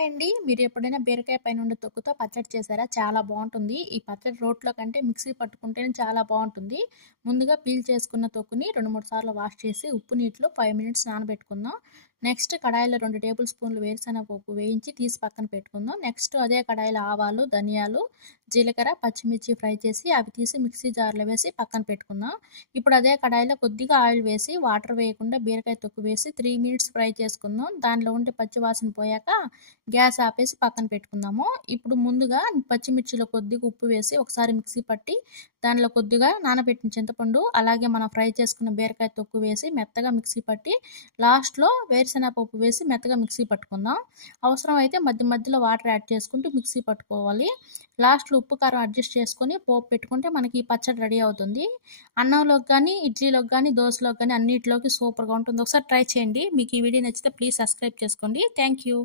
Hi అండి. మీరు ఎప్పుడైనా బీరకాయ పైనుండి తొక్కుతో పచ్చడి చేశారా? చాలా బావుంటుంది. ఈ పచ్చడి రోట్లో కంటే మిక్సీ పట్టుకుంటేనే చాలా బావుంటుంది. ముందుగా పీల్ చేసుకున్న తొక్కుని 2, 3 సార్లు వాష్ చేసి ఉప్పు నీటిలో 5 మినిట్స్ నానబెట్టుకుందాం. నెక్స్ట్ కడాయిలో 2 టేబుల్ స్పూన్లు వేరుశనగ పప్పు వేయించి తీసి పక్కన పెట్టుకుందాం. నెక్స్ట్ అదే కడాయిలో ఆవాలు, ధనియాలు, జీలకర్ర, పచ్చిమిర్చి ఫ్రై చేసి అవి తీసి మిక్సీ జార్‌లో వేసి పక్కన పెట్టుకుందాం. ఇప్పుడు అదే కడాయిలో కొద్దిగా ఆయిల్ వేసి వాటర్ వేయకుండా బీరకాయ తొక్కు వేసి 3 మినిట్స్ ఫ్రై చేసుకుందాం. దానిలో ఉండే పచ్చి వాసన పోయాక గ్యాస్ ఆపేసి పక్కన పెట్టుకుందాము. ఇప్పుడు ముందుగా పచ్చిమిర్చిలో కొద్దిగా ఉప్పు వేసి ఒకసారి మిక్సీ పట్టి, దానిలో కొద్దిగా నానబెట్టిన చింతపండు, అలాగే మనం ఫ్రై చేసుకున్న బీరకాయ తొక్కు వేసి మెత్తగా మిక్సీ పట్టి, లాస్ట్‌లో వేరుశనగ పప్పు వేసి మెత్తగా మిక్సీ పట్టుకుందాం. అవసరమైతే మధ్య మధ్యలో వాటర్ యాడ్ చేసుకుంటూ మిక్సీ పట్టుకోవాలి. లాస్ట్‌లో ఉప్పు, కారం అడ్జస్ట్ చేసుకొని పోపు పెట్టుకుంటే మనకి ఈ పచ్చడి రెడీ అవుతుంది. అన్నంలోకి గానీ, ఇడ్లీలోకి గానీ, దోసలోకి గానీ అన్నిటిలోకి సూపర్‌గా ఉంటుంది. ఒకసారి ట్రై చేయండి. మీకు ఈ వీడియో నచ్చితే ప్లీజ్ సబ్స్క్రైబ్ చేసుకోండి. Thank you.